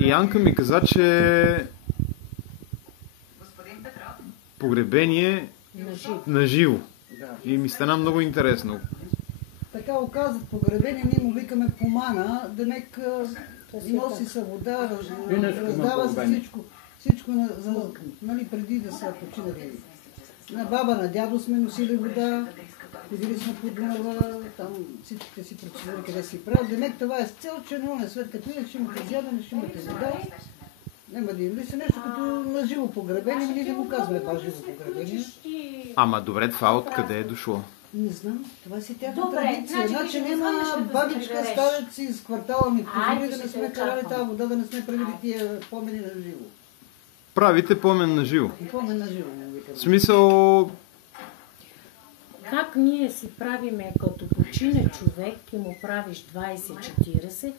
Янка ми каза, че погребение на живо. Да. И ми стана много интересно. Така оказват погребение, ние му викаме помана, демек носи се вода, раздава се всичко нали, преди да са починали. На баба, на дядо сме носили вода, ходили сме по Дунава, там всичките си процедури къде си правят. Демек това е с цел, че на оня свет, като идеш, ще имате зядане, ще имате вода. Няма да им ли се нещо като на живо погребение, ние не му казваме това живо погребение. Ама добре, това откъде е дошло? Не знам, това си тяхна традиция. Значи няма бабичка, стареци из квартала ми позори да не сме карали тази вода, да не сме правили тия помени на живо. Правите помен на живо? Помен на живо, му викаме. В смисъл... Как ние си правиме, като почине човек и му правиш 20-40,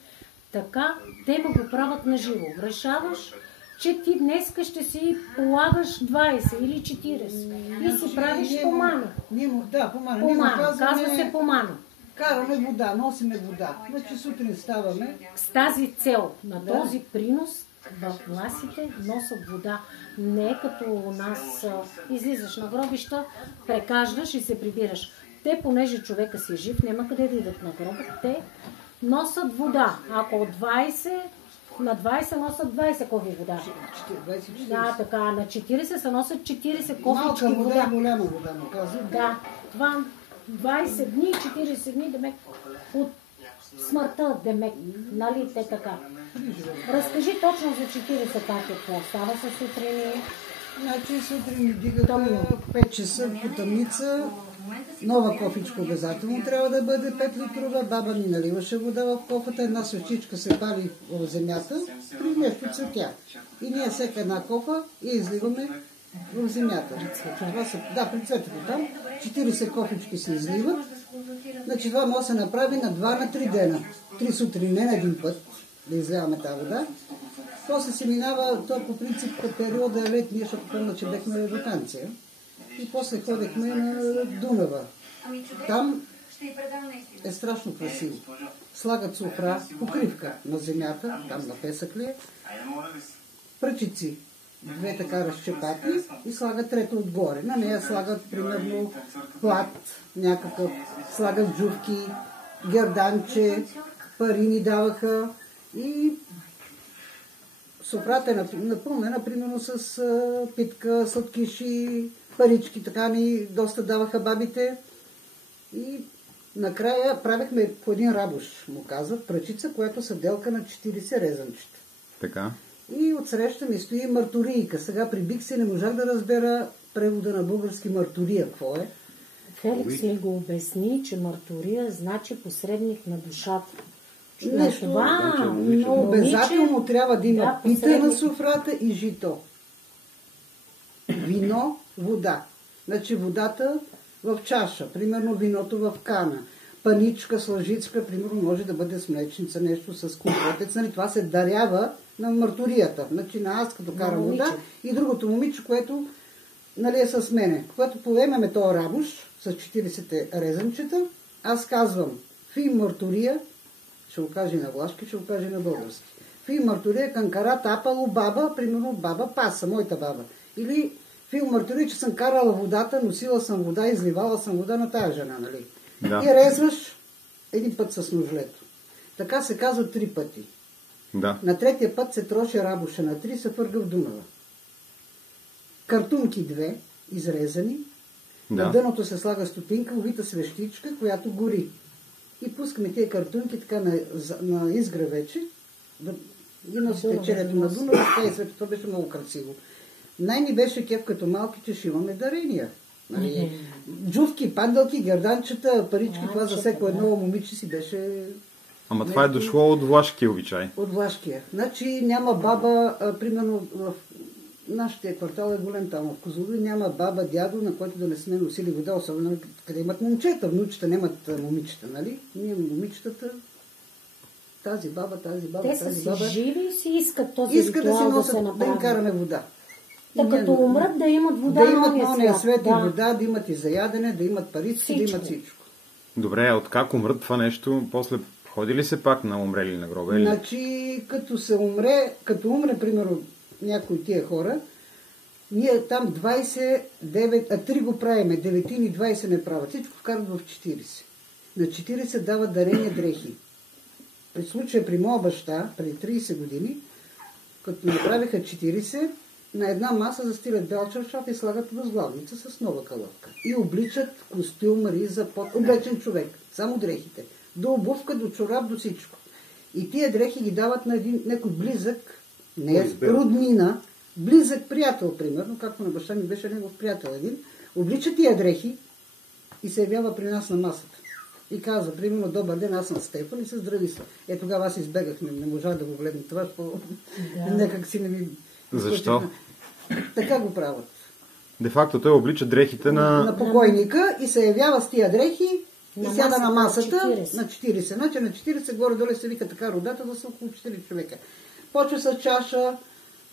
така те му го правят на живо. Решаваш, че ти днеска ще си полагаш 20 или 40 и си правиш помана. Да, помана. Помана, казва се помана. Караме вода, носиме вода. Значи сутрин ставаме. С тази цел, на този принос, в власите носят вода. Не е като у нас излизаш на гробища, прекаждаш и се прибираш. Те, понеже човека си е жив, няма къде да идат на гроба, те носят вода. Ако от 20, на 20 носят 20 кофи вода. 20-40. Да, така. На 40 се носят 40 кофички малка вода. Голяма вода, му казвам. Да. Това 20 дни, 40 дни, демек от смъртта, демек. Нали те така? Разкажи точно за 40 как е това. Става се сутрин. Значи сутрин ми дигаха 5 часа по тъмница. Нова кофичка обязателно трябва да бъде 5 литрова. Баба ни наливаше вода в кофата. Една свещичка се пали в земята при нещо цветя. И ние всяка една кофа я изливаме в земята. Да, при цветето там. 40 кофички се изливат. Значи това може да се направи на 2 на 3 дена. 3 сутрин, не на един път да изляваме тази вода. После се минава, то по принцип периода е летния, защото помня, че бехме в ваканция. И после ходехме на Дунава. Там е страшно красиво. Слагат софра, покривка на земята, там на песък ли е, пръчици, 2 така разчепати и слагат трето отгоре. На нея слагат примерно плат, някакъв, слагат джувки, герданче, пари ни даваха и софрата е напълнена, примерно с питка, сладкиши, парички, така ни доста даваха бабите. И накрая правихме по един рабуш, му казват, пръчица, която са делка на 40 резанчета. Така. И отсреща ми стои мартурийка. Сега при Бикси не можах да разбера превода на български мартурия, какво е. Феликс ли го обясни, че мартурия значи посредник на душата. Нещо, но обязателно трябва да има пита на софрата и жито. Вино, вода. Значи водата в чаша, примерно виното в кана. Паничка с лъжичка, примерно може да бъде с млечница, нещо с компотец. Нали, това се дарява на мартурията. Значи на аз като карам вода и другото момиче, което нали, е с мене. Когато поемеме този рабуш с 40 резанчета, аз казвам фи мартурия, ще го каже на влашки, ще го каже на български. Фи мартурия канкара тапало баба, примерно баба паса, моята баба. Или фи мартурия, че съм карала водата, носила съм вода, изливала съм вода на тая жена, нали? Да. И резваш един път с ножлето. Така се казва 3 пъти. Да. На третия път се троши рабуша, на 3 се фърга в Дунава. Картунки 2, изрезани. Да. На дъното се слага стотинка, увита свещичка, която гори. И пускаме тия картунки така на изгра вече. И носите черето на Дунава, така и свето. Това беше много красиво. Най-ни беше кеф като малки, че ще имаме дарения. Джувки, пандалки, герданчета, парички, това за всеко едно момиче си беше... Ама това е дошло от влашкия обичай. От влашкия. Значи няма баба, примерно в нашия квартал е голем там в Козлодуй, няма баба, дядо, на който да не сме носили вода, особено къде имат момчета, внучета, нямат момичета, нали? Ние момичетата, тази баба, тази баба, те тази баба... Те са си живи и си искат този искат ритуал да се носят, да им караме вода. Да като умрат да имат вода да имат на ония свет и вода, да имат и за ядене, да имат парици, да имат всичко. Добре, от как умрат това нещо, после Ходи ли се пак на умрели на гроба? Или? Значи, като умре, примерно, някои от тия хора, ние там 3 го правиме, 9 и 20 не правят. Всичко вкарат в 40. На 40 дават дарения дрехи. При случая при моя баща, преди 30 години, като направиха 40, на една маса застилят бял чаршаф и слагат възглавница с нова калъвка. И обличат костюм, риза, облечен човек. Само дрехите. До обувка, до чорап, до всичко. И тия дрехи ги дават на някой близък, не роднина, близък приятел, примерно, както на баща ми беше негов приятел един, облича тия дрехи и се явява при нас на масата. И казва, примерно, добър ден, аз съм Стефан и се здрави се. Тогава аз избегах, не можах да го гледам това, някак си не ми... Защо? Така го правят. Де факто той облича дрехите на покойника и се явява с тия дрехи и сяда на масата 40. на 40. Значи на 40 горе-долу се вика така родата, да са около 4 човека. Почва с чаша,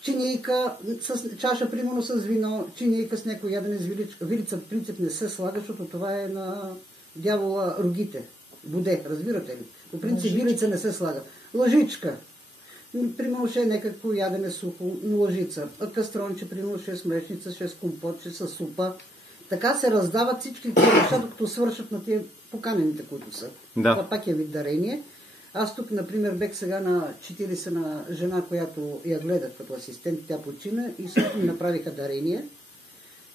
чинийка, с чаша примерно с вино, чинийка с някой ядене с виличка. Вилица в принцип не се слага, защото това е на дявола рогите. Боде, разбирате ли? По принцип вилица не се слага. Лъжичка. Примерно ще е някакво ядене сухо, лъжица. Кастронче, примерно ще е с млечница, ще е с компот, ще е с супа. Така се раздават всички тия неща, докато свършат на тия поканените, които са. Да. Това пак е вид дарение. Аз тук, например, бех сега на 40 на жена, която я гледах като асистент, тя почина и също ми направиха дарение.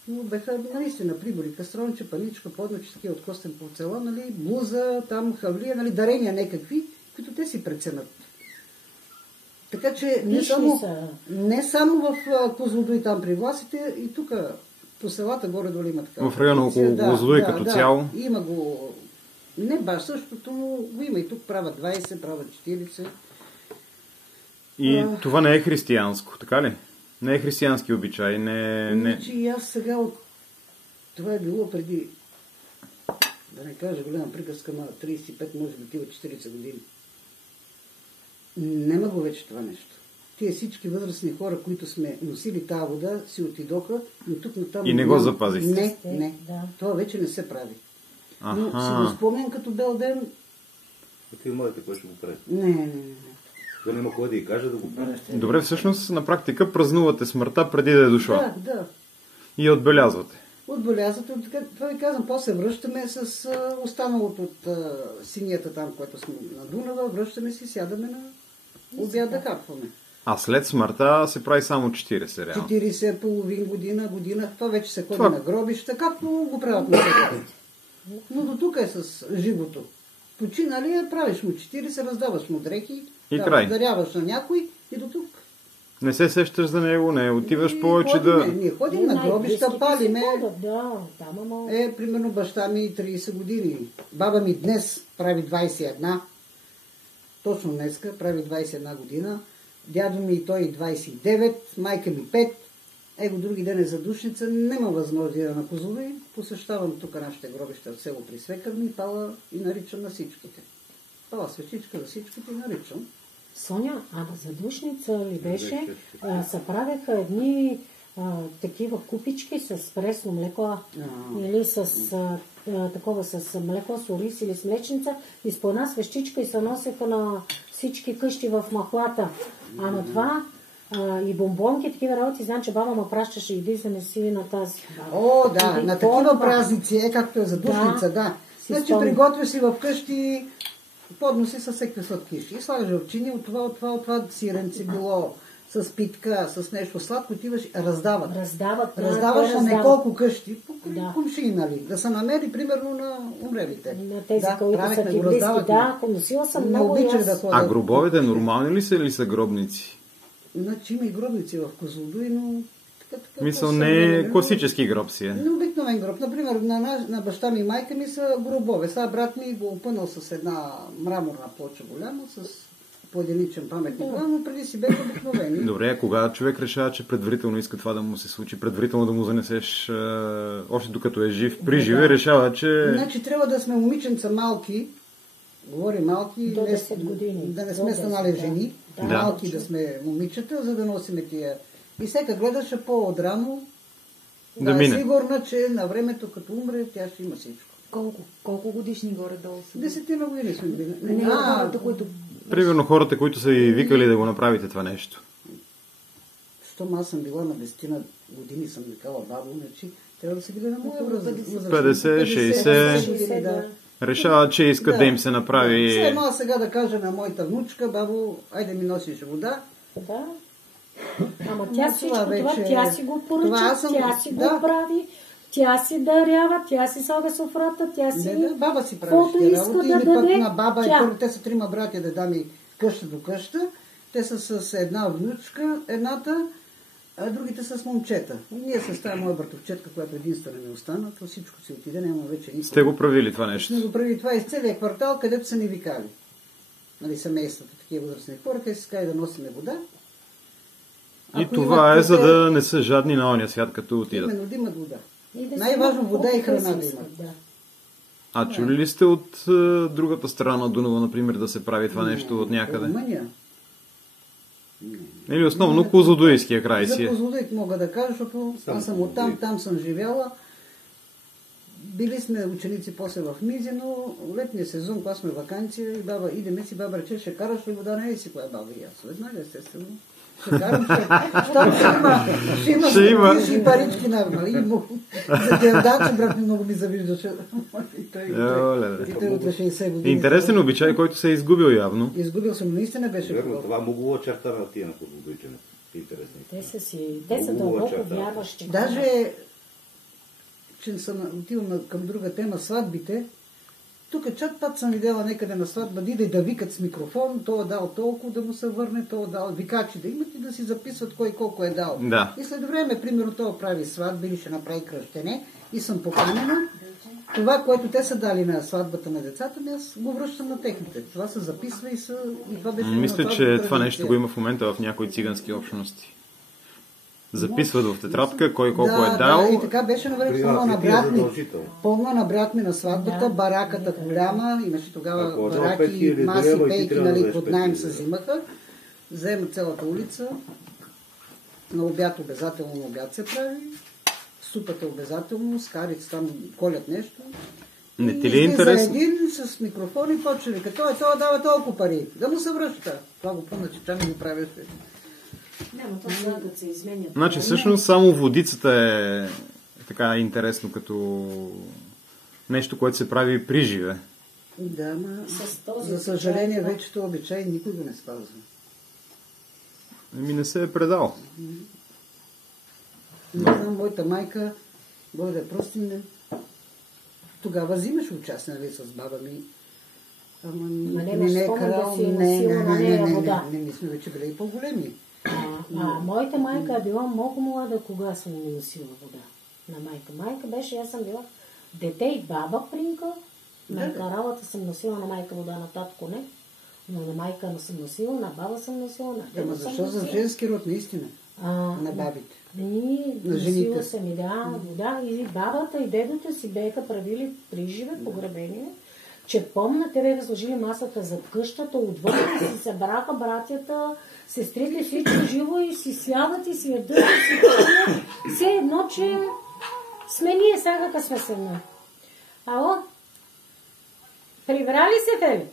Но беха наистина прибори, кастронче, паничка, подночи, такива от костен порцелан, нали, блуза, там хавлия, нали, дарения някакви, които те си преценят. Така че не само в Козлодуй там при властите, и тук по селата горе-долу има така. В района около Козлодуй като цяло? Има го, не баш същото, но го има и тук правят 20, правят 40. И това не е християнско, така ли? Не е християнски обичай, не... Значи и аз сега това е било преди, да не кажа голяма приказка, на 35, може би тива 40 години. Нема го вече това нещо. Тия всички възрастни хора, които сме носили тази вода, си отидоха и от тук натам... И не го запазихте? Не. Да. Това вече не се прави. Аха. Но си го спомням като бел ден. Ти моите, кой ще го прави? Не. Да няма кой да й каже да го прави. Добре, всъщност на практика празнувате смъртта преди да е дошла. Да. И я отбелязвате. Отбелязвате. Това ви казвам, после връщаме с останалото от синията там, което сме на Дунава, връщаме си, сядаме на обяд да хапваме. А след смъртта се прави само 40 реално. 40, половин година, това вече се ходи на гробища, както го правят на сега. Но до тук е с живото. Починали, правиш му 40, раздаваш му дрехи, край. даряваш на някой и до тук. Не се сещаш за него, не отиваш повече да... Ние ходим на гробища, палиме. Примерно баща ми 30 години. Баба ми днес прави 21. Точно днеска прави 21 година. Дядо ми и той 29, майка ми 5. Его други ден е задушница, нема възможност да на Козлодуй. Посещавам тук нашите гробища в село при свекър ми, пала и наричам на всичките. Пала свечичка за всичките и наричам. Соня, задушница ли беше? Се правеха едни такива купички с пресно млеко или с такова с млеко, с ориз или с млечница и с по една свещичка и се носеха на всички къщи в махлата. А на това и бомбонки, такива работи, знам, че баба ме пращаше, иди за неси на тази. О, да, на такива празници, както е задушница, да. Значи приготвяш си в къщи подноси с всеки сладкиши. И слагаш в чини, от това сиренци било с питка, с нещо сладко, отиваш, раздаваш на неколко къщи, по кумши, нали, да се намери, примерно, на умрелите. На тези, които са ти близки, носила съм много да ходя. А гробовете нормални ли са или са гробници? Значи има и гробници в Козлодуй, но мисъл, не е класически гроб си е. Обикновен гроб. Например, на баща ми и майка ми са гробове. Сега брат ми го опънал с една мраморна плоча голяма, с поединичен паметник, но преди си бяха обикновени. Добре, а кога човек решава, че предварително иска това да му се случи, предварително да му занесеш още докато е жив, при живе решава, че... Значи трябва да сме момиченца малки, говори малки, до 10 години. Да не сме станали жени, малки да сме момичета, за да носиме тия. И всека гледаше по-отрано, да е сигурна, че на времето, като умре, тя ще има всичко. Колко годишни горе-долу са? 10 години сме били. Не, хората, които... Примерно хората, които са ви викали да го направите това нещо. Щом аз съм била на 10 години, съм викала бабо, значи трябва да се гледа на моя възраст. 50, 60. Да. Решават, че искат да им се направи... Все едно сега да кажа на моята внучка, бабо, айде ми носиш вода. Да. Ама тя Но всичко това това, вече- тя си го поръча, това съм- тя си да. го прави, тя си дарява, тя си слага софрата, тя си... Не, да, баба си прави Каквото тези иска работи, да или пък даде, на баба, тя. първо те са 3 братя, да дами къща до къща. Те са с една внучка, едната, а другите са с момчета. И ние с тази моя братовчетка, която единствена ми остана, то всичко си отиде, няма вече никой. Сте го правили това нещо. Сме го прави това из целия квартал, където са ни викали. Нали, семействата, такива възрастни хора, те си скали да носиме вода. И Ако това имат е за те- да не са жадни на ония свят, като отидат. Именно да имат вода. И да си Най-важно имат вода и колкото храна си да искат, имат. да. А чули ли сте от другата страна на Дунава, например, да се прави това нещо от някъде? Румъния. Или основно Козлодуйския край си За е. Козлодуй мога да кажа, защото аз съм оттам, там съм живяла. Били сме ученици после в Мизи, но летния сезон, когато сме ваканция, и баба, идеме си, баба рече, ще караш ли вода, не е си коя баба и аз. Веднага, естествено. Ще карам, щом ще има и парички на за гердача, брат ми много ми завиждаше. И той от 60 години. Интересен обичай, който се е изгубил явно. Изгубил съм, наистина беше Верно, хубаво. това могло черта на тия на Козлодуйчане. Интересно. Те са дълбоко вярващи. Даже, че съм отивам към друга тема, сватбите, тук чак път съм видела някъде на сватба, диде да викат с микрофон, той е дал толкова да му се върне, той е дал викачи да имат и да си записват кой колко е дал. Да. И след време, примерно, той прави сватба или ще направи кръщене и съм поканена. Това, което те са дали на сватбата на децата ми, аз го връщам на техните. Това се записва и това беше... Мисля, че традиция. това нещо го има в момента в някои цигански общности. Записват в тетрадка кой колко е дал. Да, и така беше на време на брат ми. Помня на брат ми на сватбата, бараката голяма, имаше тогава бараки, маси, пейки, нали, под найем се взимаха. Взема цялата улица. На обяд обязателно на обяд се прави. Супата обязателно, скарици там колят нещо. Не ти ли е интересно? Един с микрофон и почва вика, той дава толкова пари, да му се връща. Това го помня, че тя ми го правеше. Няма, то сега да се изменят. Значи всъщност само водицата е така интересно като нещо, което се прави при живе. Да, ма С този за съжаление обичай, да. вече този обичай никой го не спазва. Ами не се е предал. Не знам, моята майка, Бой да простине, тогава взимаше участие, нали, с баба ми. Ама нямаш спомен да си носила на нея вода. Не, ние сме вече били и по-големи. Моята майка е била много млада, кога съм ми носила вода. На майка. Майка беше, аз съм била дете и баба принка. На каралата съм носила на майка вода, на татко не. Но на майка съм носила, на баба съм носила, на Ама дедо съм защо за носила. женски род наистина? На бабите. И На жените. носила съм и вода. И бабата и дедото си беха правили приживе, погребение. Че помня, те бяха сложили масата за къщата, отвън си събраха братята, сестрите, всичко живо и си сядат и си ядат и си пият. Все едно, че сме ние сега, като сме се едно. Ало? Прибрали се, Фели?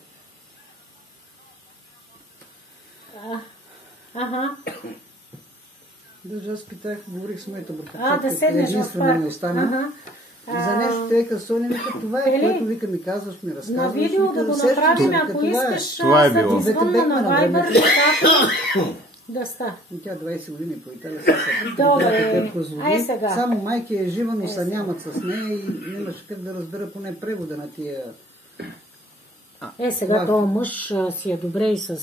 Ага. Даже аз питах, говорих с моята братовчетка, Да седнеш в единствено ми парк. остана. За нещо тека Соня вика, това е, Фели? което вика ми казваш, ми разказваш. На видео вика, да го сещаш направим, го, ако вика, това е. искаш, Това е да било. ти звънна на Viber, да ста. И тя 20 години по Италия сега са. Добре. Козлодуй. Ай сега. Само майка е жива, но са нямат с нея и нямаше как да разбера поне превода на тия. Сега този мъж си е добре и с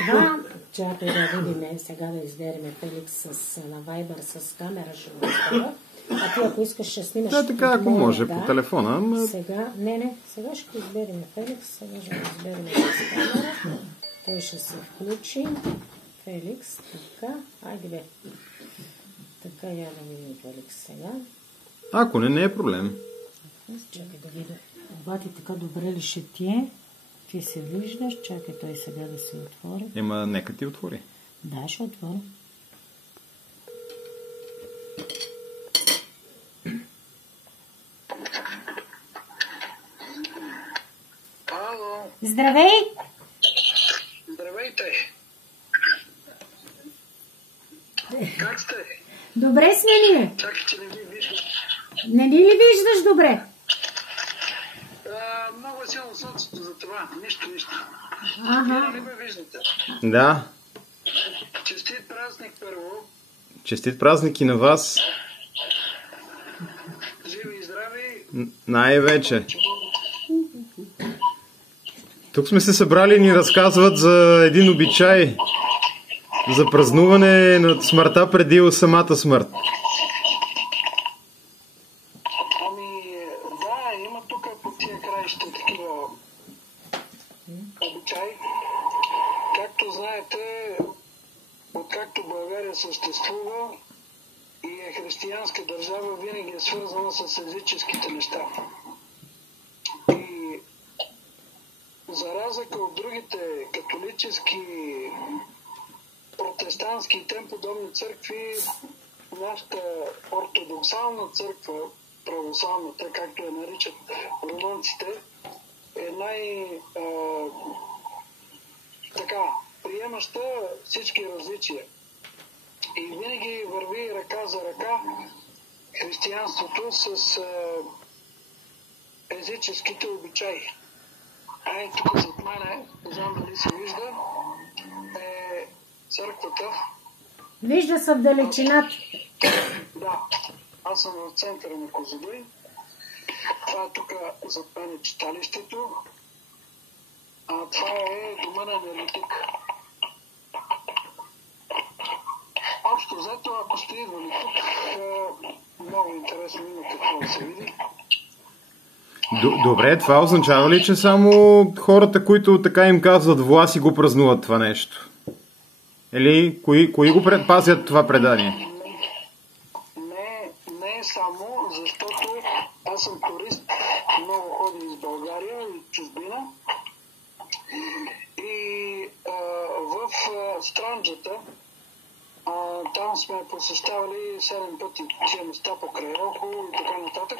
това. Чакай да видим сега да издериме Феликс на Viber с камера, ще го изтава. А ти ако искаш ще снимаш. Да, така ако моя, може да. по телефона. Ама... Сега, сега ще го изберем Феликс, сега ще го изберем с камера. Той ще се включи. Феликс, така. Айде бе. Така я да видим Феликс сега. Ако не е проблем. Чакай да видя. Обати така добре ли ще ти е? Ти се виждаш. Чакай той сега да се отвори. Нека ти отвори. Да, ще отворя. Здравей! Здравейте! Как сте? Добре сме ние. Чакай, че не ви виждам. Не ли виждаш добре? Много е силно слънцето за това. Нищо. Ага. Вие не ме виждате. Да. Честит празник първо. Честит празник и на вас. Живи и здрави. Най-вече. Тук сме се събрали и ни разказват за един обичай. За празнуване на смъртта преди самата смърт. Да, има тук по тия краища такива обичаи. Както знаете, откакто България съществува и е християнска държава, винаги е свързана с езическите неща. И за разлика от другите католически, протестантски и тем подобни църкви, нашата ортодоксална църква, православната, както я наричат румънците, е приемаща всички различия. И винаги върви ръка за ръка християнството с езическите обичаи. Тук зад мене, не знам дали се вижда, е църквата. Вижда се в далечината. Да, аз съм в центъра на Козлодуй. Това е тук зад мен е читалището. Това е дома на Нелитик. Общо взето, ако сте идвали тук, много интересно има какво да се види. Добре, това означава ли, че само хората, които така им казват власи, го празнуват това нещо? Или кои го пазят това предание? Не е само, защото аз съм турист, много ходя из България и чужбина. И в Странджата, там сме посещавали 7 пъти тия места покрай Рохово и така нататък.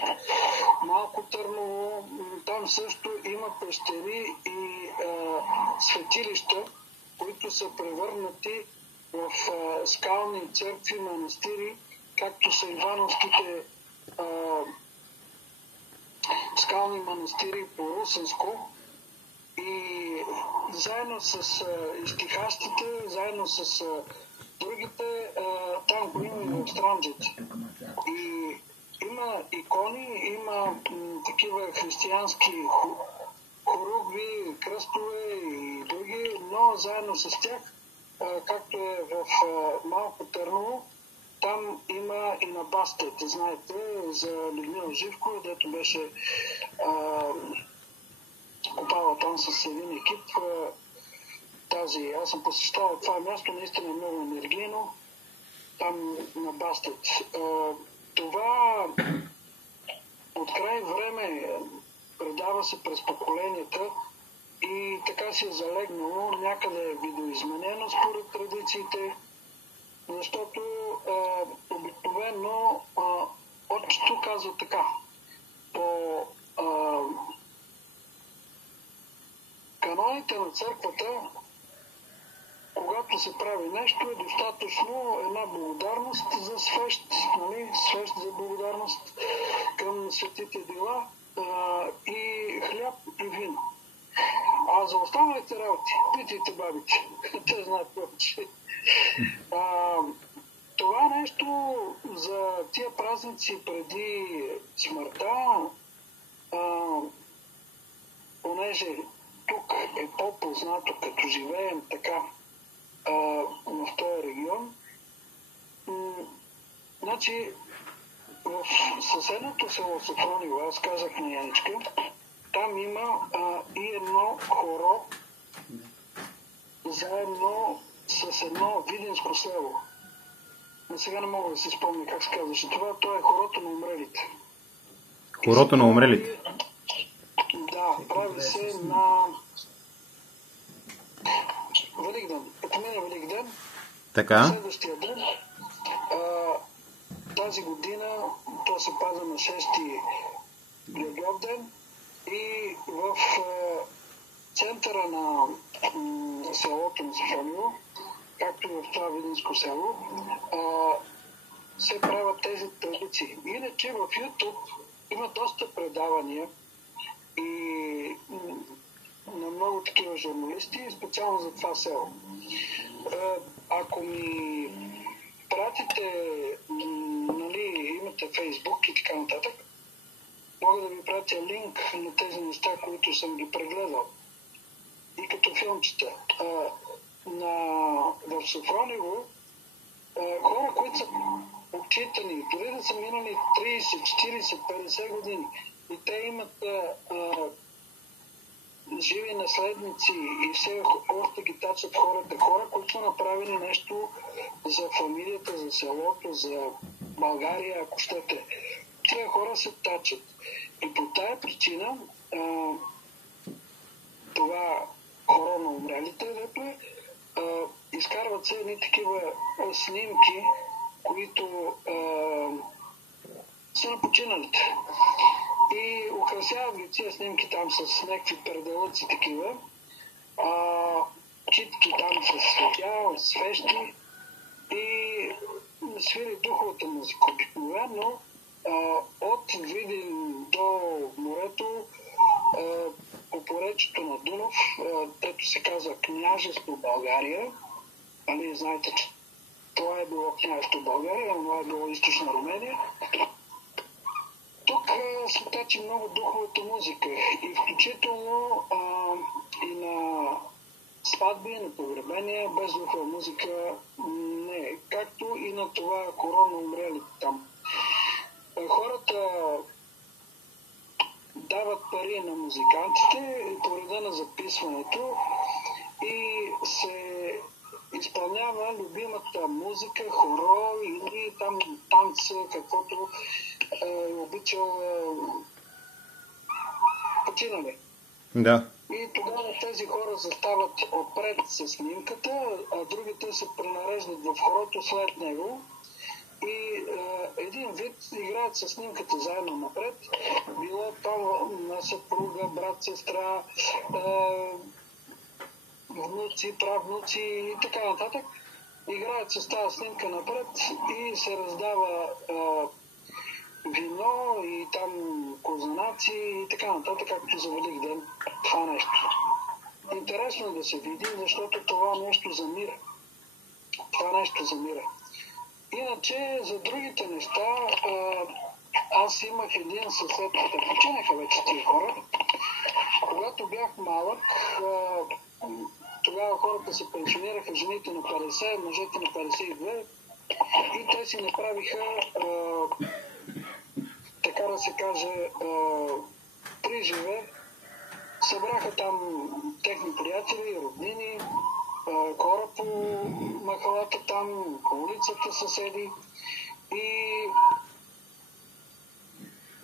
Малко Търново, там също има пещери и светилища, които са превърнати в скални църкви, манастири, както са ивановските скални манастири по Русенско. И заедно с изтихащите, заедно с другите, там го има и в Странджата. И има икони, има такива християнски хоругви, кръстове и други, но заедно с тях, както е в Малко Търново, там има и на Бастет, знаете, за Людмила Живкова, дето беше копала там с един екип. Аз съм посещавал това място, наистина е много енергийно, там на Бастет. Това от край време предава се през поколенията и така си е залегнало, някъде е видоизменено според традициите, защото обикновено отчето казва така: по каноните на църквата, когато се прави нещо, е достатъчно една благодарност за свещ, нали? Свещ за благодарност към светите дела и хляб и вино. А за останалите работи, питайте бабите, те знаят повече. Това нещо за тия празници преди смъртта, понеже тук е по-познато, като живеем така в този регион, значи в съседното село Софрониво, аз казах на Яничка, там има и едно хоро заедно с едно видинско село. Но сега не мога да се спомня как се казваше това. То е хорото на умрелите. Хорото на умрелите? Да, прави се на Великден. Като мине Великден, така. Следващия ден, тази година, то се пада на 6 Георгиев ден и в центъра на селото на Софрониево, както и в това видинско село, се правят тези традиции. Иначе в YouTube има доста предавания и на много такива журналисти, специално за това село. Ако ми пратите, нали, имате Фейсбук и така нататък, мога да ви пратя линк на тези неща, които съм ги прегледал. И като филмчета. В Софрониево хора, които са отчитани, дори да са минали 30, 40, 50 години и те имат живи наследници и все още ги тачат хора, които са направили нещо за фамилията, за селото, за България, ако щете. Тия хора се тачат. И по тая причина това хора на умрелите, изкарват се едни такива снимки, които са на починалите. И украсяват ги тия снимки там с някакви перделъци такива, китки там с светя, свещи и свири духовата музика. Обикновено от Видин до морето, по поречието на Дунав, тето се казва Княжество България. Али знаете, че това е било Княжество България, но това е било Източна Румения. Тук се тачи много духовата музика и включително и на сватби, на погребения, без духова музика не. Както и на това корона умрелите там. Хората дават пари на музикантите по реда на записването и се изпълнява любимата музика, хоро или там танца, каквото е обичал починали. Да. И тогава тези хора застават отпред с снимката, а другите се пренареждат в хорото след него. И един вид играят със снимката заедно напред. Било там на съпруга, брат, сестра, внуци, правнуци и така нататък. Играят с тази снимка напред и се раздава вино и там козанаци и така нататък, както за Великден. Това нещо. Интересно е да се види, защото това нещо замира. Това нещо замира. Иначе, за другите неща, аз имах един съсед, починаха вече тия хора. Когато бях малък, тогава хората се пенсионираха, жените на 50, мъжете на 52 и те си направиха, така да се каже, приживе. Събраха там техни приятели, роднини, хора по махалата там, по улицата, съседи и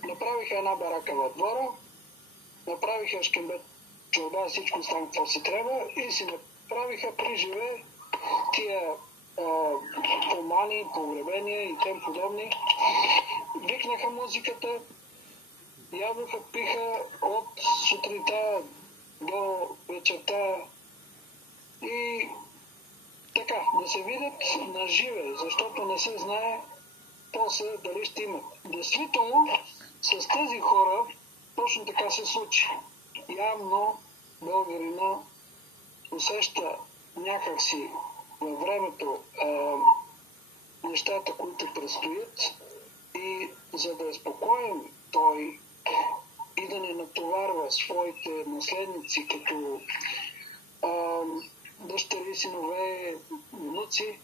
направиха една барака във двора, направиха шкембет, чорба, всичко стана какво си трябва и си направиха приживе тия помани, погребения и тем подобни. Викнаха музиката, ядоха, пиха от сутринта до вечерта и така, да се видят на живе, защото не се знае после дали ще имат. Действително, с тези хора точно така се случи. Явно българина усеща някакси във времето нещата, които предстоят и за да е спокоен той и да не натоварва своите наследници като дъщери, синове, внуци,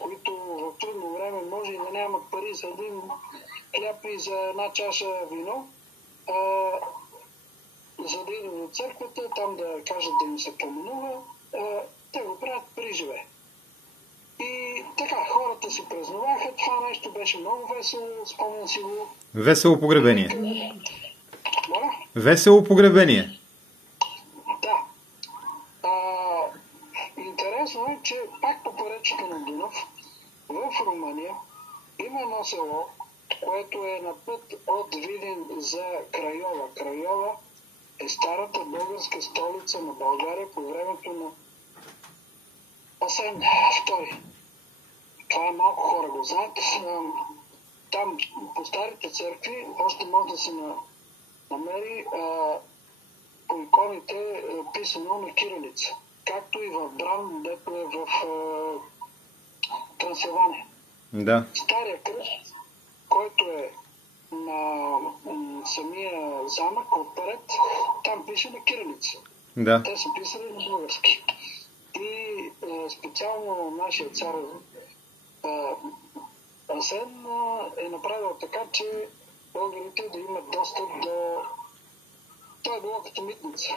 които в трудно време може и да нямат пари за един хляб и за една чаша вино, за да идват до църквата, там да кажат да им се поминува, те го правят приживе. И така, хората си празнуваха, това нещо беше много весело, спомням си го. Весело погребение. Моля? Весело погребение. Да. Интересно е, че пак по поречието на Дунав, в Румъния, има едно село, което е на път от Видин за Крайова. Крайова е старата българска столица на България по времето на Асен II. Това малко хора го знаят. Там по старите църкви още може да се намери по иконите писано на кирилица. Както и в Бран, дето е в Трансилвания. Да. Стария кръст, който е на самия замък отпред, там пише на кирилица. Да. Те са писали на български. И специално нашия цар Асен е направил така, че българите да имат достъп до... Това е било като митница.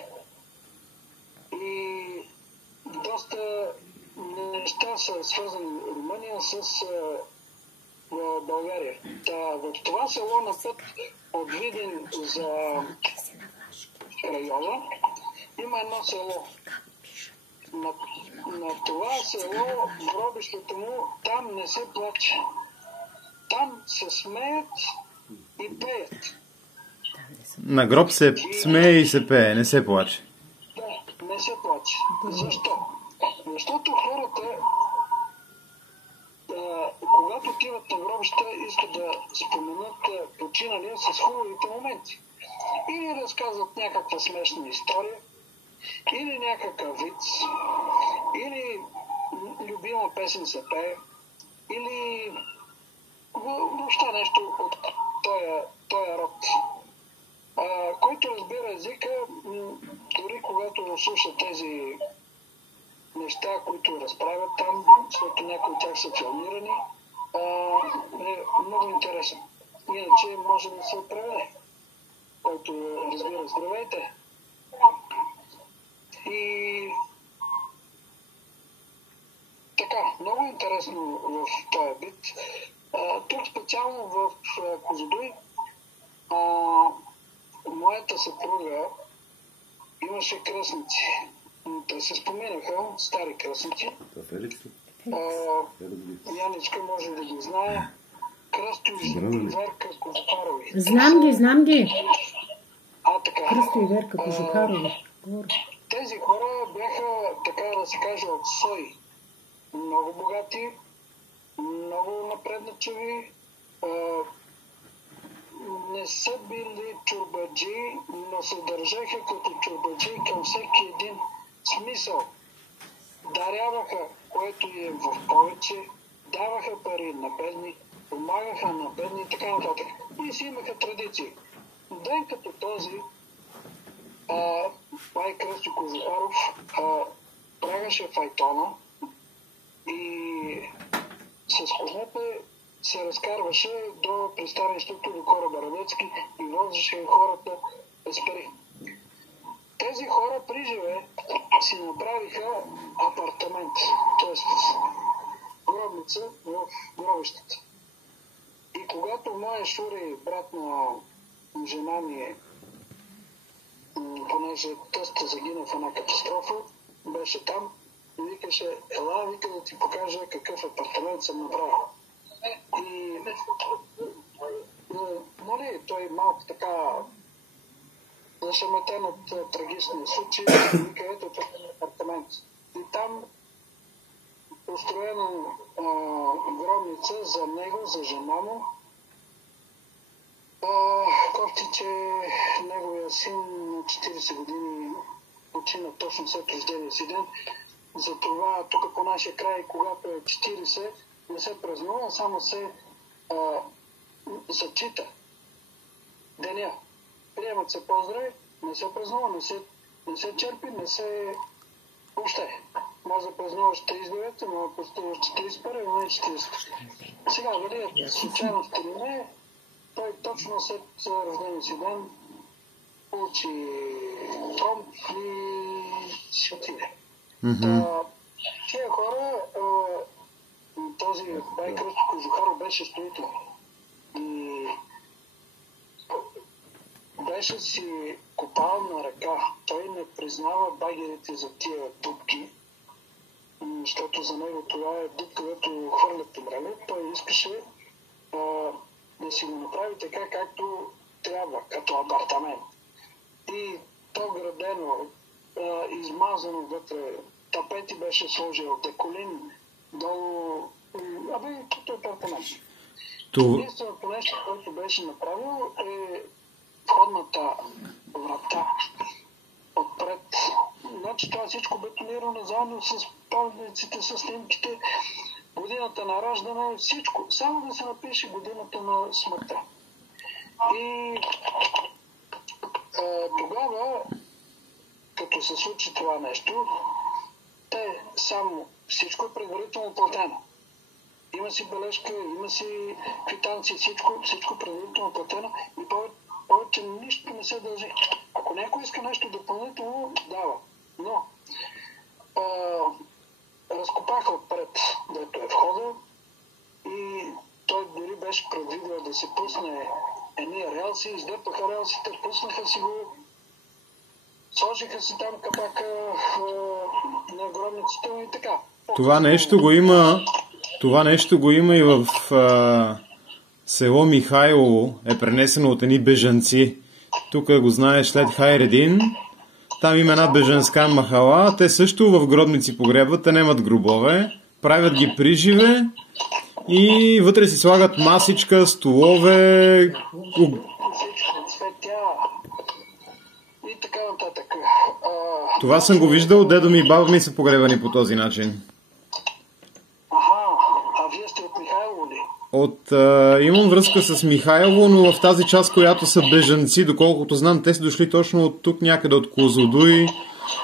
И доста неща са свързани Румъния с България. В това село на път от Видин за района има едно село. На това село, гробището му, там не се плаче. Там се смеят и пеят. На гроб се смее и се пее, не се плаче. Да, не се плаче. Защо? Защото хората, когато отиват на гробища, искат да споменат починалия с хубавите моменти. Или разказват някаква смешна история, или някакъв виц, или любима песен се пее, или въобще нещо от този род. Който разбира езика, дори когато слуша тези неща, които разправят там, защото някои от тях са филмирани, е много интересно. Иначе може да се преведе. Който разбира, здравейте. И така, много интересно в този бит. Тук специално в Козлодуй моята съпруга имаше кръстници. Те се споменаха, стари кръстници. Яничка може да ги знае. Кръсто и Верка Кожухарови. Знам ги. Така. Кръсто и Верка Кожухарови. Тези хора бяха, така да се каже, от слой. Много богати, много напредначеви, не са били чорбаджи, но се държаха като чорбаджи към всеки един смисъл. Даряваха, което е в повече, даваха пари на бедни, помагаха на бедни и така нататък. И си имаха традиции. Ден като този, Пай Кръсто Кожухаров правеше файтона и с конете се разкарваше до пристанището до кораба Радецки и возеше хората без пари. Тези хора при живе си направиха апартамент, т.е. гробница в гробищата. И когато моя Шури, брат на жена ми, понеже тъста загина в една катастрофа, беше там и викаше, ела, вика да ти покажа какъв апартамент съм направил. И нали, той малко така зашеметен от трагичния случай, вика, ето това е апартамент. И там построена гробница за него, за жена му. Кофти, че неговия син на 40 години почина точно след рождения си ден. Затова тук по нашия край, когато е 40, не се празнува, само се зачита деня. Приемат се поздрави, не се празнува, не се черпи, не се въобще. Може да празнуваш 39, може да празнуваш 41, но не 40. Сега, дали случайност или не, той точно след рождения си ден получи тромб и си отиде. Тия хора, този Пай Кръсто Кожухаров беше строител и беше си копал на ръка. Той не признава багерите за тия дупки, защото за него това е дупка, където хвърлят умрели. Той искаше да си го направи така, както трябва, като апартамент. И по-градено, измазано вътре, тапети беше сложил, деколин, долу, той е по начин. Единственото нещо, което беше направил е входната врата отпред. Значи това всичко бетонирано заедно с паметниците, с снимките, годината на раждане, всичко. Само да се напише годината на смъртта. И тогава, като се случи това нещо, те само всичко е предварително платено. Има си бележка, има си квитанции, всичко предварително платено и повече нищо не се дължи. Ако някой иска нещо допълнително, дава. Но разкопаха отпред, дето е входа и той дори беше предвидил да се пусне едни релси, издърпаха релсите, пуснаха си го, сложиха си там капака на гробниците и така. Това нещо го има и в село Михайлово, е пренесено от едни бежанци. Тук го знаеш след Хайредин. Там има една бежанска махала. Те също в гробници погребват, те немат гробове, правят ги приживе и вътре си слагат масичка, столове, цветя и така нататък. Това съм го виждал, дедо ми и баба ми са погребани по този начин. А вие сте от Михайлово ли? Имам връзка с Михайлово, но в тази част, която са бежанци, доколкото знам, те са дошли точно от тук някъде от Козлодуй,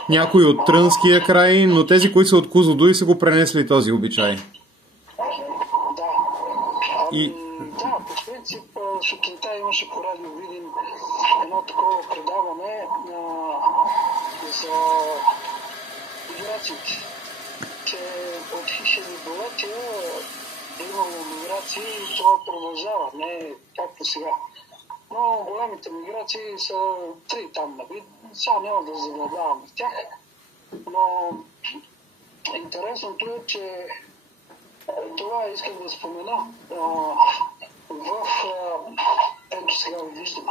някои от Трънския край, но тези, които са от Козлодуй, са го пренесли този обичай. Да, по принцип, сутринта имаше по радио Видин едно такова предаване за миграциите, че от хищни болетия имало миграции и това продължава, не както сега. Но големите миграции са 3 там на вид. Сега няма да заглавявам в тях, но интересното е, че това искам да спомена ето сега ви виждам.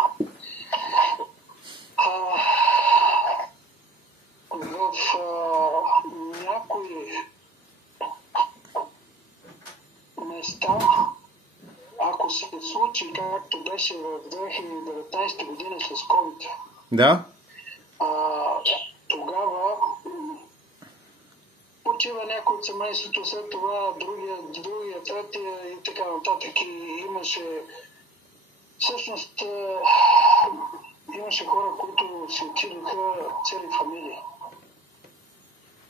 В някои места, ако се случи, както беше в 2019 година с COVID, да? тогава почива някой от семейството, след това другия, третия и така нататък. И имаше всъщност имаше хора, които си отидоха цели фамилии.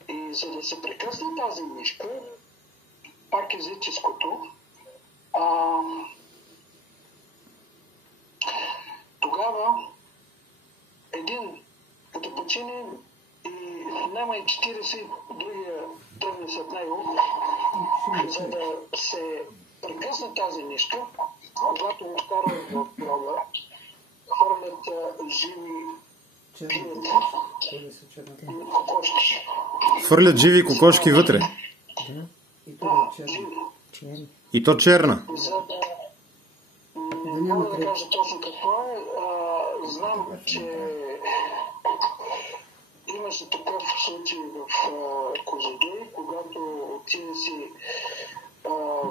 И за да се прекъсне тази нишка, пак езическото, тогава един като почини и няма и 40, другия тръгне след него, за да се прекъсне тази нишка, когато му карат в гроба, хвърлят живи кокошки. Хвърлят живи кокошки вътре? Живи. И то черна? За да не мога да кажа точно какво е. Знам, че имаше такъв случай в Козлодуй, когато отиде си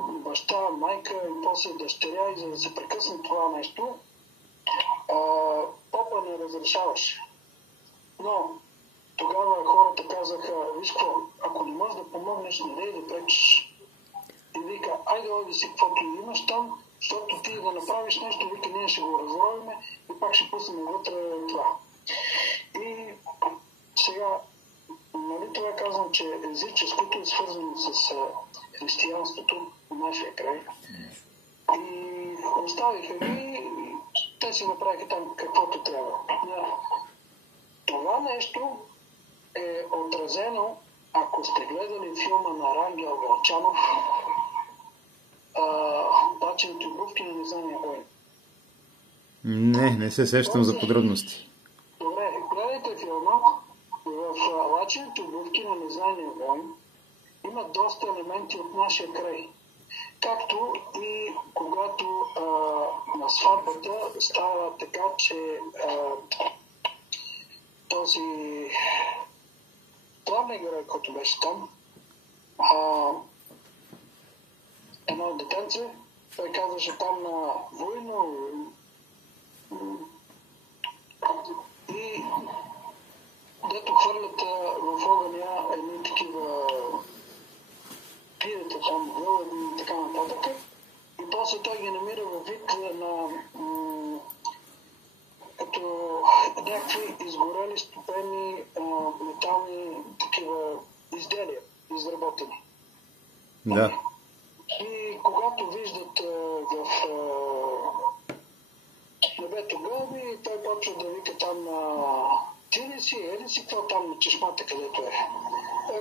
баща, майка и после дъщеря, и за да се прекъсне това нещо, попа не разрешаваше. Но тогава хората казаха, виж какво, ако не можеш да помогнеш, не дей да пречиш. И вика, айде оди си каквото имаш там, защото ти да направиш нещо, вика, ние ще го разровиме и пак ще пуснем вътре това. И сега, нали това казвам, че езическото е свързано с християнството в нашия край. И оставиха ги, те си направиха там каквото трябва. Това нещо е отразено, ако сте гледали филма на Рангел Вълчанов, Лачените обувки на Незнания войн. Не се сещам за подробности. Добре, гледайте филма. В Лачените обувки на Незнания войн има доста елементи от нашия край. Както и когато на сватбата става така, че този главният герой, който беше там, едно детенце, той казваше там на войно и дето хвърлят в огъня едни такива пирета там, и така нататък. И после той ги намира във вид на като някакви изгорели, стопени метални такива изделия, изработени. Да. И когато виждат в небето гълби, той почва да вика там ти ли си, еди си, какво там на чешмата, където е.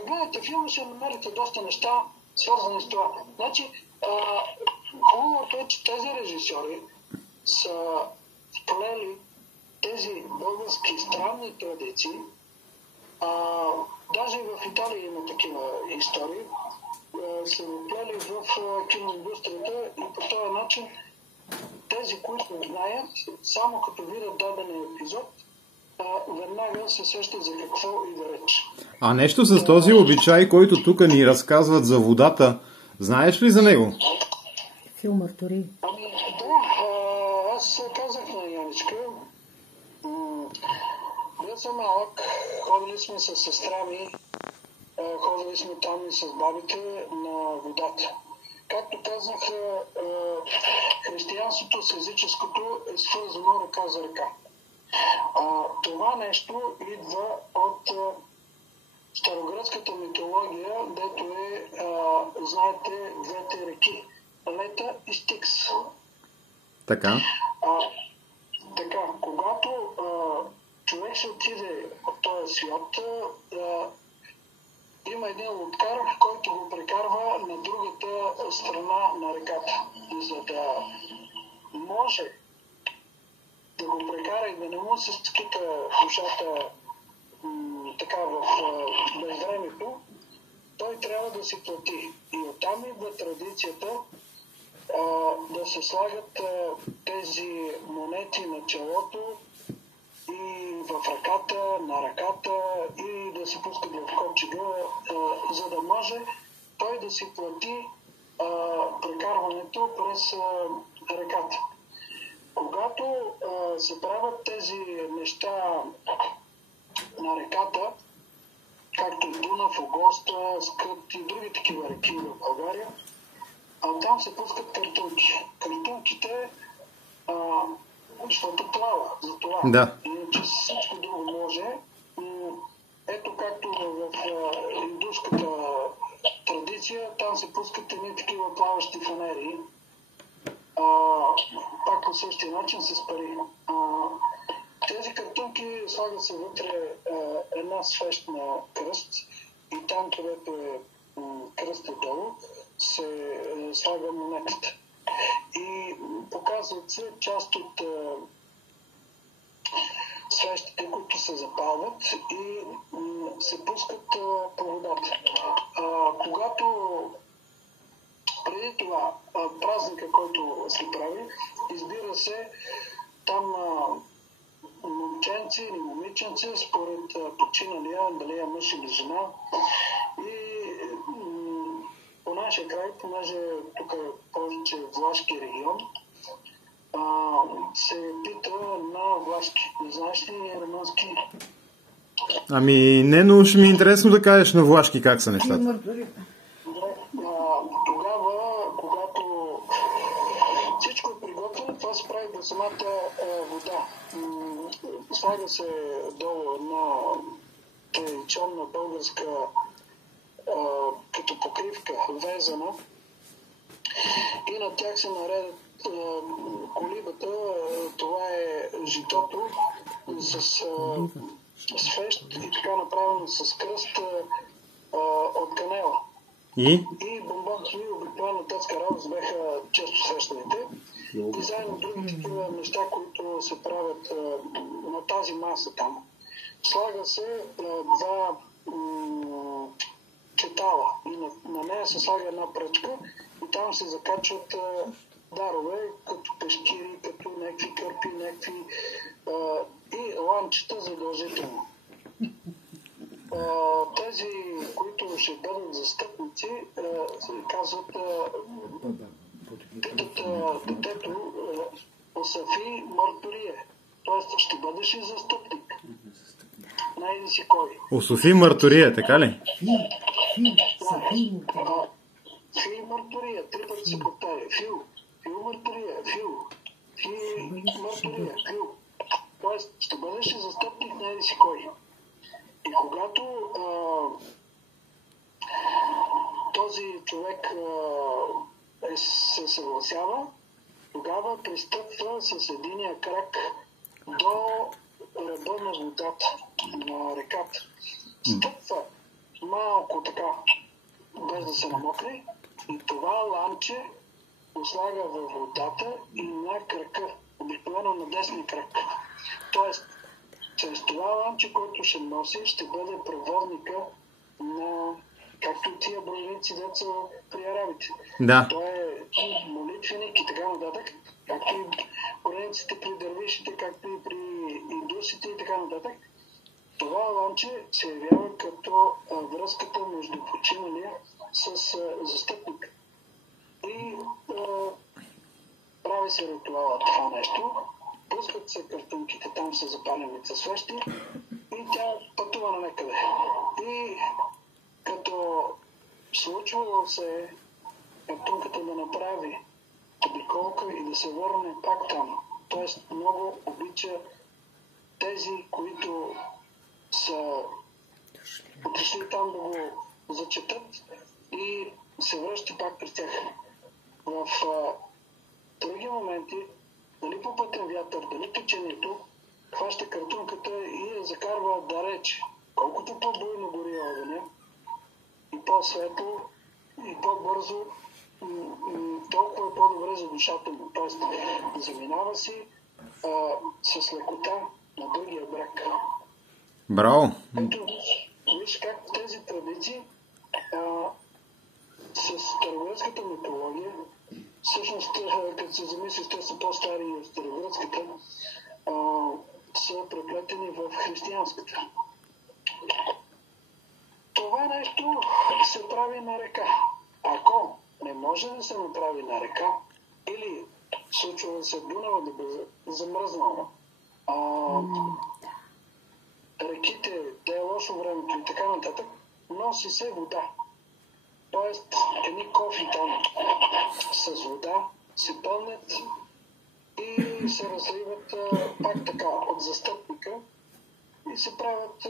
Гледайте филма, ще намерите доста неща, свързани с това. Значи, хубавото е, че тези режисьори са вплели тези български странни традиции. Даже и в Италия има такива истории. Са вплели в киноиндустрията и по този начин тези, които знаят, само като видят даден епизод, веднага се сещат за какво и да реч. А нещо с този обичай, който тук ни разказват за водата, знаеш ли за него? Филм Артури. Да, аз казах на Яничка, бил съм малък, ходили сме с сестра ми, ходили сме там и с бабите на водата. Както казах, християнството с езическото е свързано ръка за ръка. Това нещо идва от старогръцката митология, дето е, знаете, двете реки, Лета и Стикс. Така. Така, когато човек ще отиде от този свят, има един лодкар, който го прекарва на другата страна на реката. За да може да го прекара и да не му се скита душата така в безвремето, той трябва да си плати. И оттам идва традицията да се слагат тези монети на челото и в ръката, на ръката и да се пускат в копчега, за да може той да си плати прекарването през реката. Когато се правят тези неща на реката, както Дунав, Огоста, Скът и други такива реки в България, там се пускат картунки. Картунките, защото плава, за това. Да. Иначе всичко друго може. Ето както в индуската традиция, там се пускат едни такива плаващи фанери. Пак по същия начин с пари. Тези картунки слагат се вътре една свещ на кръст и там, където е кръстът долу, се слага монетата. И показват се част от свещите, които се запалват и се пускат по водата. Когато преди това празника, който се прави, избира се там момченци или момиченци, според починалия, дали е мъж или жена. И по нашия край, понеже тук е повече влашки регион, се пита на влашки. Не знаеш ли румънски? Ами не, но ще ми е интересно да кажеш на влашки как са нещата. Тогава, когато всичко е приготвено, това се прави до самата вода. Слага се долу една традиционна българска като покривка, везена, и на тях се наредят колибата, това е житото с свещ и така направено с кръст от канела. И бомбонки, обикновено детска радост бяха често срещаните. И заедно други такива неща, които се правят на тази маса там. Слага се два четала и на нея се слага една пръчка и там се закачват дарове, като пешкири, като някакви кърпи, някакви и ланчета задължително. тези, които ще бъдат застъпници, се казват, детето Осафи Мартурие. Тоест, ще бъдеш и застъпник. Найди си кой. Ософи Мартурия, така ли? Фи Мартурия. 3 пъти се повтаря. Фил Мартурия. Фи Мартурия. Тоест, ще бъдеш и застъпник, найди си кой. И когато този човек се съгласява, тогава пристъпва с единия крак до ръба на водата, на реката. Стъпва малко така, без да се намокри, и това ланче го слага във водата и на крака, обикновено на десния крак. Тоест, чрез това ланче, който ще носи, ще бъде проводника на, както и тия бройници деца при арабите. Да. Той е молитвеник и така нататък, както и бройниците при дървишите, както и при индусите и така нататък. Това ланче се явява като връзката между починалия с застъпник. И прави се ритуала това нещо, пускат се картинките, там са запалените свещи и тя пътува на некъде. И като случвало се картинката да направи обиколка и да се върне пак там. Тоест много обича тези, които са отишли там да го зачетат и се връща пак при тях. В други моменти, дали по пътен вятър, дали течението, хваща картунката и я закарва далеч. Колкото по-буйно гори огъня и по-светло и по-бързо, толкова е по-добре за душата му. Тоест, заминава си с лекота на другия брак. Браво! Ето, виж как тези традиции с старогръцката митология, всъщност, като се замислиш, те са по-стари от старогръцката, са преплетени в християнската. Това нещо се прави на река. Ако не може да се направи на река, или случва да се Дунава да бъде замръзнала, реките, да е лошо времето и така нататък, носи се вода. Тоест, едни кофи там с вода се пълнят и се разливат пак така от застъпника и се правят,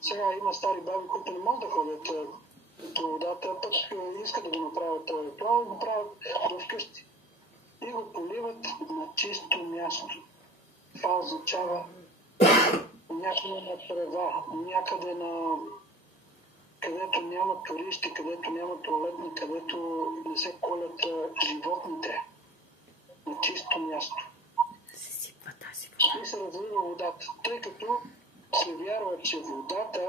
сега има стари баби, които не могат да ходят до водата, пък искат да го направят това ритуал и го правят вкъщи. И го поливат на чисто място. Това означава някъде на трева, някъде на където няма туристи, където няма туалетни, където не се колят животните. На чисто място. И се разлива водата, тъй като се вярва, че водата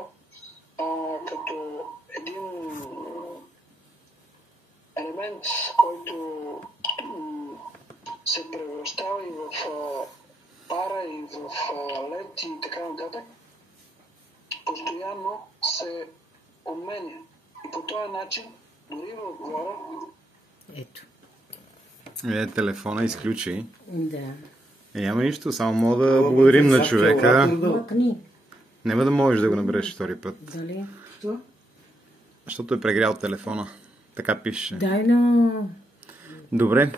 като един елемент, който се превръщава и в пара, и в лед и така нататък, постоянно се обменя. И по този начин, дори в отбора... Ето. Телефона изключи. Да. Няма нищо, само мога да благодарим на човека. Мъкни. Няма да можеш да го набереш втори път. Дали? Що? Защото е прегрял телефона. Така пише. Дай на... Добре.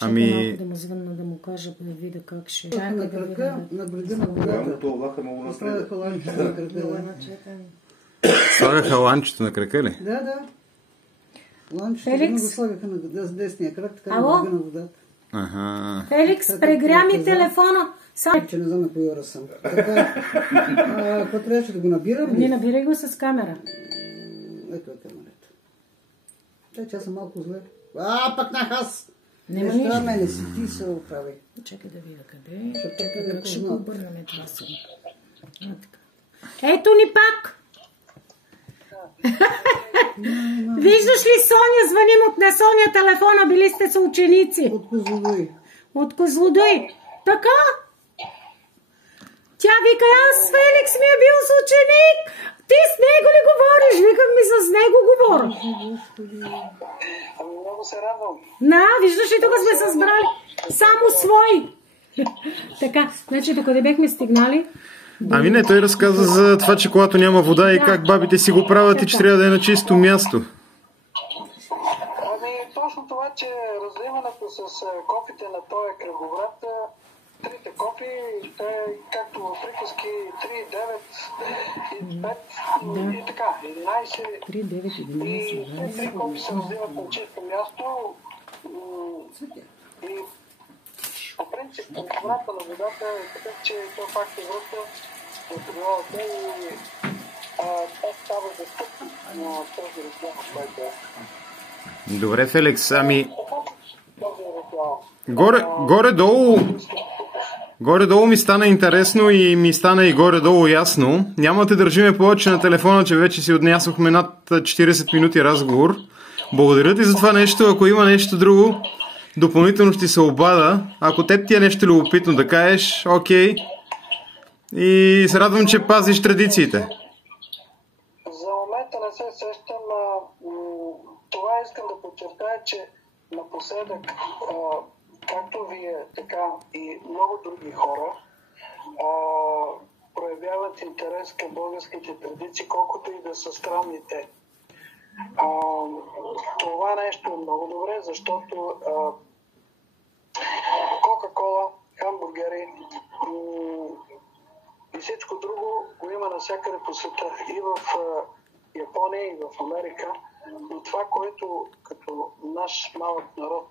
Чакай да му звънна да му кажа, да видя как ще... Чакай на крака, на брега на водата. Слагаха ланчето на крака. Слагаха ланчето на крака ли? Да. Ланчето го слагаха с десния крак, така на брега на водата. Ага. Феликс, прегря ми телефона. Че не знам на коя хора съм. Така, ако трябваше да го набирам... Не набирай го с камера. Ето е камерата. Че аз съм малко зле. Пък нах аз! Нема Неща нищо. мене си, ти се оправи. Чакай да видя къде. Чакай да Ще го познат. обърнем това сега. Ето ни пак! Виждаш ли Соня? Звъним от на Соня телефона. Били сте са ученици. От Козлодуй. От Козлодуй. Така? Тя вика, аз Феликс ми е бил с ученик. Ти с него ли говориш? Виках ми с него говоря. Ами много се радвам. Виждаш ли, тук сме се сбрали само свои. Така, значи докъде бехме стигнали? Ами не, той разказа за това, че когато няма вода и как бабите си го правят и че трябва да е на чисто място. Ами точно това, че разливането с кофите на този кръгоград, трите кофи, те както в приказки 3, 9 и 5 и така, 11. 3, 9, 11, И тези три кофи се разливат на чисто място и по принцип кръгоградта на водата е така, че то пак се връща от природата и това става достъпно на този ритуал, който е. Добре, Феликс, ами Този ритуал. горе-долу ми стана интересно и ми стана и горе-долу ясно. Няма да държиме повече на телефона, че вече си отнясохме над 40 минути разговор. Благодаря ти за това нещо. Ако има нещо друго, допълнително ще се обада. Ако теб ти е нещо любопитно да кажеш, окей. И се радвам, че пазиш традициите. За момента не се сещам. Това искам да подчертая, че напоследък, както вие, така и много други хора, проявяват интерес към българските традиции, колкото и да са странни те. Това нещо е много добре, защото Кока-кола, хамбургери и всичко друго го има навсякъде по света. И в Япония, и в Америка. Но това, което като наш малък народ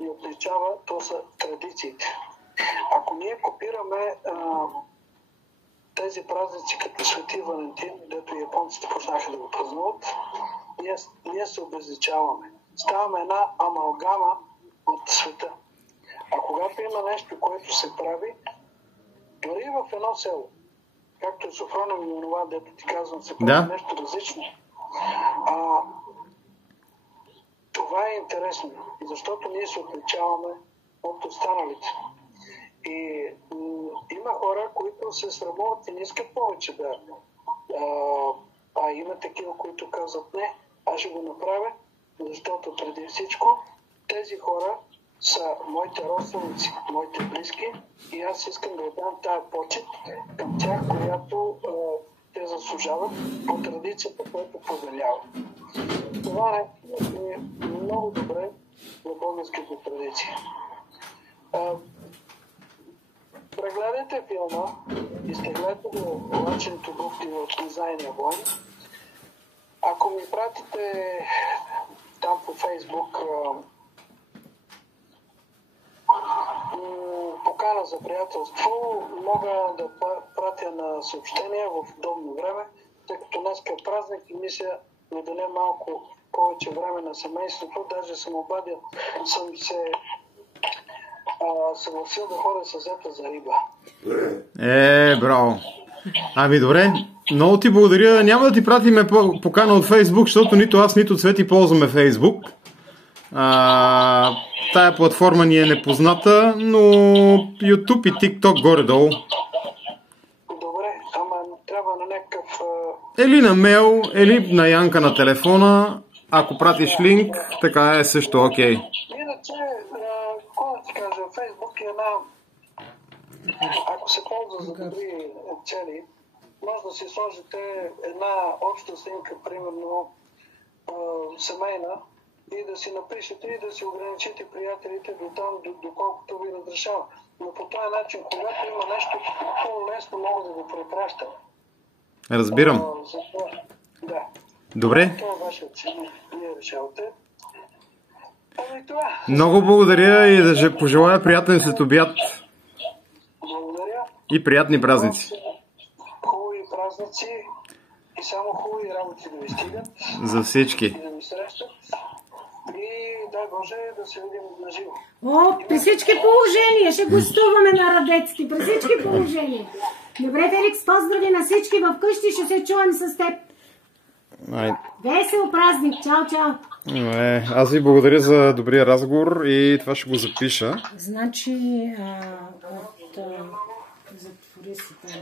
ни отличава, то са традициите. Ако ние копираме тези празници като Свети Валентин, дето японците почнаха да го празнуват, ние се обезличаваме. Ставаме една амалгама от света. А когато има нещо, което се прави, дори в едно село, както е Софроново и онова, дето ти казвам, се прави нещо различно. Това е интересно, защото ние се отличаваме от останалите. И има хора, които се срамуват и не искат повече да... има такива, които казват не, аз ще го направя, защото преди всичко тези хора са моите родственици, моите близки и аз искам да отдам тая почет към тях, която те заслужават по традицията, която повелява. Това е много добре в българските традиции. Прегледайте филма, изтеглете го лаченето бухти от Незайния войн. Ако ми пратите там по Фейсбук покана за приятелство, мога да пратя на съобщения в удобно време, тъй като днес е празник и мисля да отделя малко повече време на семейството. Даже съм обадил, съм се съгласил да ходя с зета за риба. Браво! Ами добре, много ти благодаря. Няма да ти пратиме покана от Фейсбук, защото нито аз, нито Цвети ползваме Фейсбук. Тая платформа ни е непозната, но YouTube и TikTok горе-долу. Добре, ама трябва на някакъв... Или на мейл, или на Янка на телефона. Ако пратиш линк, така е също окей. Иначе, какво да ти кажа, Фейсбук е една... Ако се ползва за добри цели, може да си сложите една обща снимка, примерно семейна, и да си напишете и да си ограничите приятелите до там, доколкото ви разрешава. Но по този начин, когато има нещо, по-лесно мога да го препращам. Разбирам. Да. Добре. Това е ваша цена. Вие решавате. Ами това. Много благодаря и да ще пожелая приятен след обяд. Благодаря. И приятни празници. Хубави празници и само хубави работи да ви стигат. За всички. И да ви срещат. И дай Боже да се видим на живо. При всички положения ще гостуваме на Радецки. При всички положения. Добре, Феликс, поздрави на всички в къщи. Ще се чуем с теб. Весел празник. Чао, чао. Аз ви благодаря за добрия разговор и това ще го запиша. Значи, затвори си там.